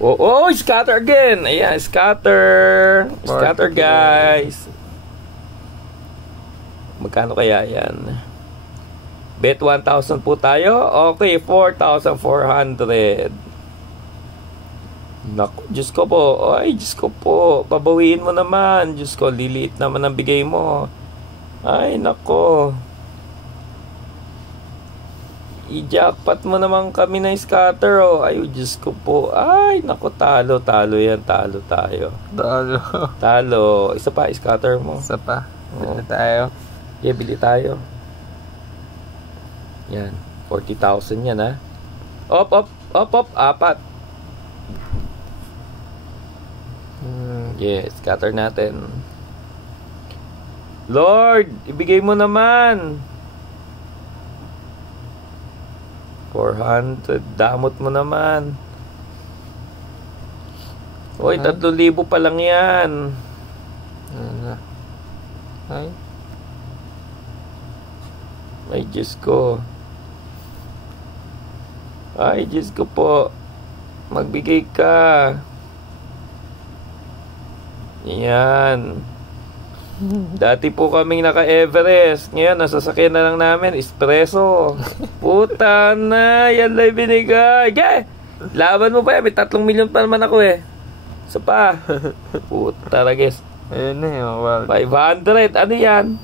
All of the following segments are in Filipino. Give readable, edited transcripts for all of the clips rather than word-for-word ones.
Oh, oh, scatter again. Ayan, scatter. Scatter, guys. Magkano kaya yan? Bet 1,000 po tayo. Okay, 4,400. Naku, Diyos ko po. Ay, Diyos ko po. Pabawiin mo naman. Diyos ko, liliit naman ang bigay mo. Ay, nako. I-jackpot mo naman kami na scatter, oh. Ay, Diyos ko po. Ay, naku, talo yan. Talo tayo. Talo. Isa pa, scatter mo. Isa pa. Bili tayo. Yeah, bili tayo. Yan. 40,000 yan, ha. Op. Apat. Yeah, scatter natin. Lord, ibigay mo naman. 400, damot mo naman. Uy, 3,000 pa lang yan. Ay, Diyos ko. Ay, Diyos ko po. Magbigay ka. Yan. Dati po kaming naka-Everest. Ngayon, nasasakyan na lang namin. Espresso. Puta na. Yan lang binigay. Okay. Laban mo pa yan. May 3 milyon pa naman ako eh. Isa pa. Puta na guys. Ayun na yun. 500. Ano yan?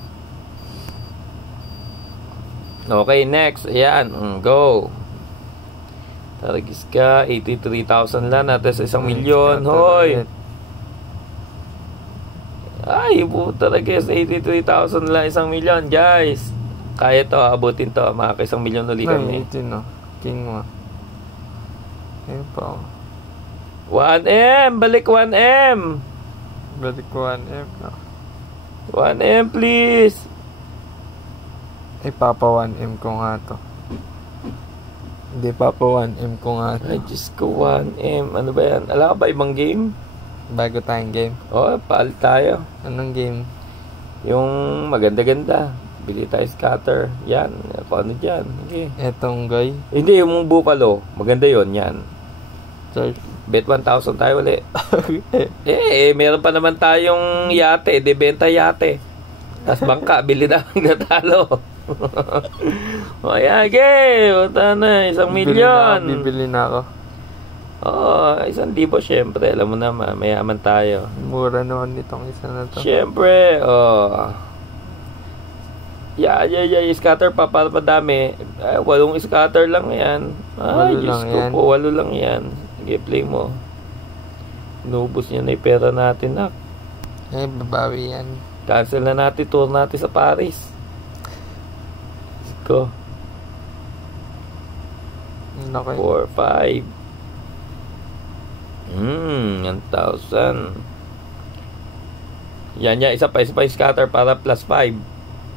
Okay, next. Ayan. Go. Taragis ka. 83,000 lang. Natin sa 1 milyon. Hoy. Ay, puta na guys, 83,000 lang 1 milyon, guys. Kaya to, abutin to, makaka 1 milyon ulit kami. Ito no, king mo. Ayun pa. 1M, balik 1M. Balik 1M na. 1M, please. Ay, papa 1M ko nga to. Hindi, papa 1M ko nga to. Ay, Diyos ko, 1M. Ano ba yan? Alam ka ba ibang game? Bago tayong game. Oh, palit tayo. Anong game? Yung maganda-ganda. Bili tayo scatter. Yan. Paano dyan? Okay. Etong guy. Hindi, yung buffalo. Maganda yon yan. Sorry. Bet 1,000 tayo ulit. Meron pa naman tayong yate. Debenta yate. Tas bangka. Bili na ang natalo. O yan, okay. Wata na. 1 milyon. Bibili na ako. Oo, 1,000 syempre. Alam mo naman, mayaman tayo. Mura naman nitong isa na to. Syempre, Yeah, scatter pa para padami. 8 scatter lang yan. Ay, Diyos ko po, 8 lang yan. Sige, play mo. Inubos niya na yung pera natin, nak. Eh, babawi yan. Cancel na natin, tour natin sa Paris. Let's go. 4, 5. 1,000. Yan, isa pa yung scatter para plus 5.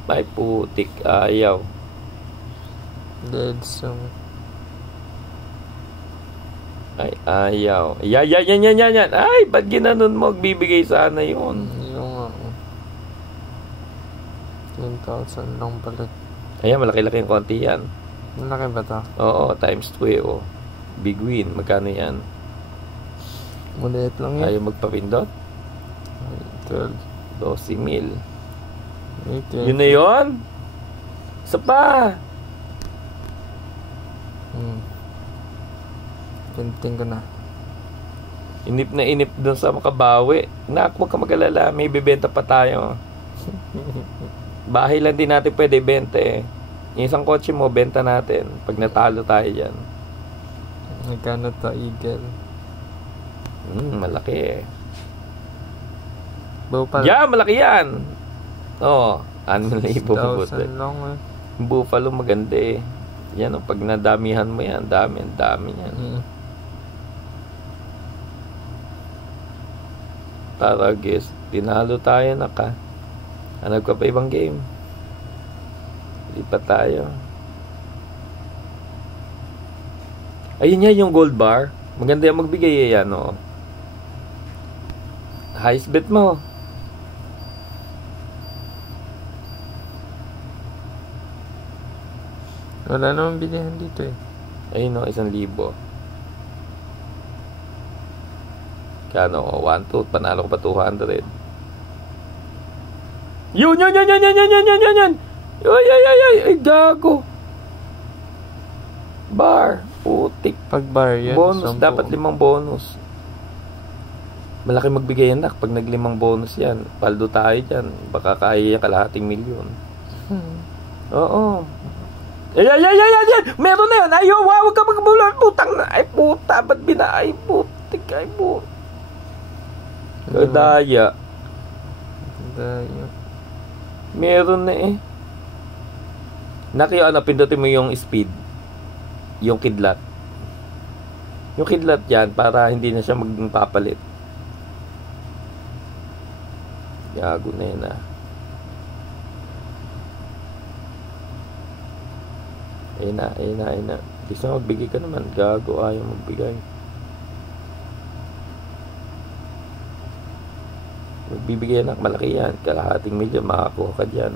Ay, putik, ayaw. Dead song. Ay, ayaw. Yan. Ay, ba't ginanon mo? Bibigay sana yun. Yung 10,000 lang pala. Ayan, malaki-laki yung konti yan. Malaki ba to? Oo, times 2 oh. Big win. Magkano yan? Mulit lang yan. Ayaw magpapindot? 12 mil. Yun na yun? Isa pa. Pinting ko na. Inip na inip dun sa makabawi. Nak, huwag ka mag-alala. May bibenta pa tayo. Bahay lang din natin pwede benta eh. Yung isang kotse mo, benta natin. Pag natalo tayo dyan. Magkano to, Eagle? Malaki eh. Buffalo. Yeah, malaki yan. Oo. Ano na ibubuti. 6,000 lang eh. Buffalo maganda eh. Yan, pag nadamihan mo yan, dami yan. Tara, guys. Tinalo tayo na ka. Hanap ka pa ibang game. Hindi pa tayo. Ayun yan, yung gold bar. Maganda yung magbigay yan, oh. Highest bet mo. Wala namang bilihan dito eh. Ayun, oh, 1,000. Kano? 1-2. Panalo ko pa 200. Yun! Ay, gago. Bar. Putik. Pag bar yan. Bonus. 10. Dapat 5 bonus. Malaki magbigay yan, nak. Pag nag 5 bonus yan, paldo tayo dyan. Baka kaya yan kalahating milyon. Oo. Ay! Meron na yun. Ayaw, huwag ka magbulan. Putang na. Ay, puta. Ba't ay, putik. Ay, putik. Daya. Meron na eh. Pindutin mo yung speed. Yung kidlat. Yung kidlat yan, para hindi na siya magpapalit. Gago na yun ah. Ayun na. Gusto na magbigay ka naman. Gago, ayaw magbigay. Magbibigay na, malaki yan. Kalahating milyon, makakuha ka dyan.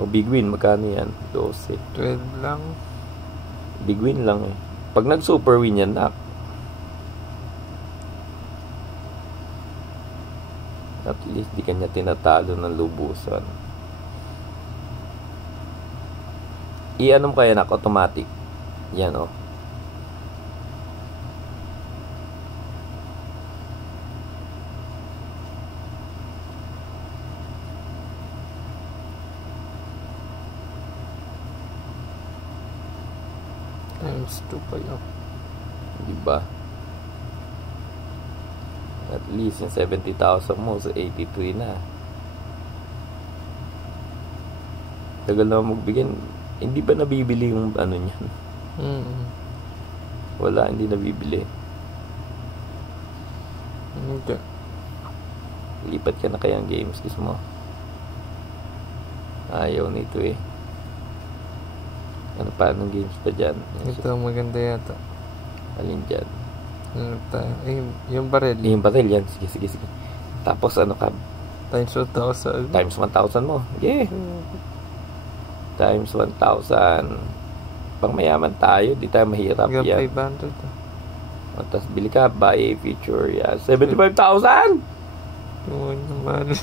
O big win, magkano yan? 12. 12 lang. Big win lang eh. Pag nag super win yan, nak. At least di kanya tinatalo ng lubusan. I-ano kaya, nak, automatic. Yan o. Times 2 pa yun. Diba? At least yung 70,000 mo sa 83 na. Tagal na magbigay. Hindi ba nabibili yung ano niyan? Wala, hindi nabibili. Okay. Lipat ka na kaya ang games gusto mo? Ayaw nito eh. Ano pa? Anong games pa dyan? Ito maganda yata. Alin dyan? Ano tayo? Yung baril. Yung baril yan. Sige. Tapos ano ka? Times 1,000. Times 1,000 mo. Yeah. Times 1,000. Pang mayaman tayo. Di tayo mahirap yan. 500. Tapos bili ka. Buy a feature. Yan. 75,000! Oo naman.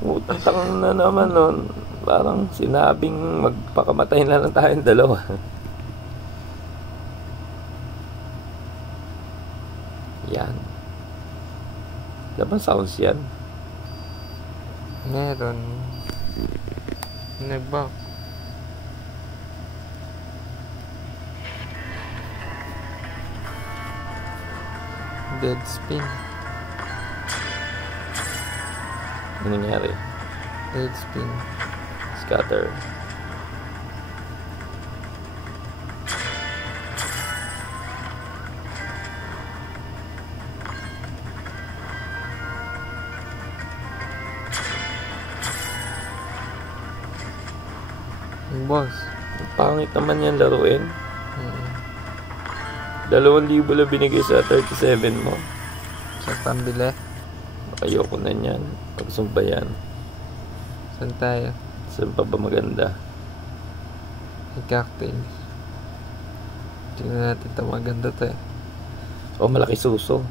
Utang na naman nun. Parang sinabing magpakamatay na lang tayong dalawa. Yan. Dapat sounds yan. Meron. Nag-back. Dead spin. Ano nangyari? Dead spin. Scatter. Boss. Pangit naman yan laruin. 2,000 lang binigay sa 37 mo. Sa pambili. Ayoko na yan. Pagsumpa yan. Saan tayo? Saan pa ba maganda? Cocktails. Tingnan natin ito. Maganda to eh. O malaki suso.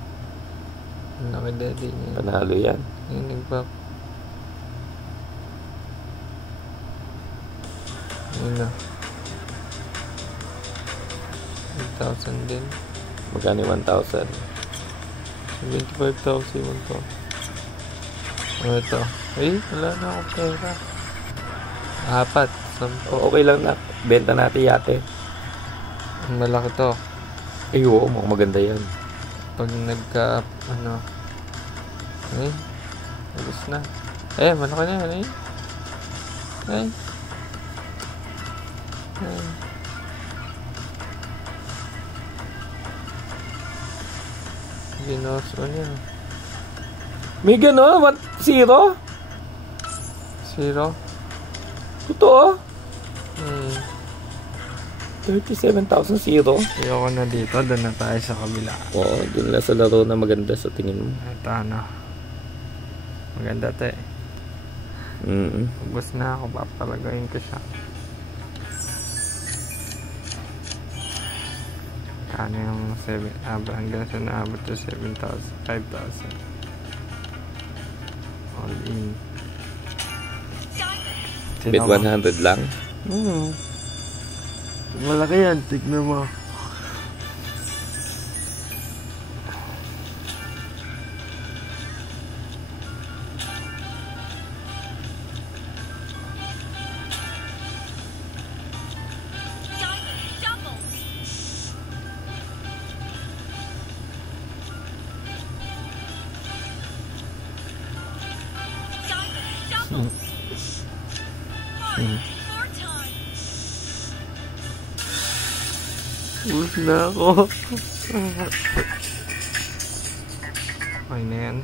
Laki daddy niya. Panalo yan. Yung nag-back. Yun na. 1,000 din. Magkano yung 1,000? 75,000 yun to. Ano ito? Wala na akong pera. 4, 10. Okay lang na. Benta natin yate. Malaki to. Ay, oo. Mukhang maganda yan. Pag alis na. Malaki na yan Ginos o niya. May gano'n? 0? 0? Totoo? 37,000 0? Ayoko na dito. Doon na tayo sa kabila. Oo, dun na sa laro na maganda sa tingin mo. Ito ano. Maganda to eh. Ubus na ako, papalagayin ko siya. Kano yung 7, hanggang sa naabot to 7,000, 5,000. All in. Bet 100 lang. Malaki yan, tignan mo. Ubus na ako. Okay na yan.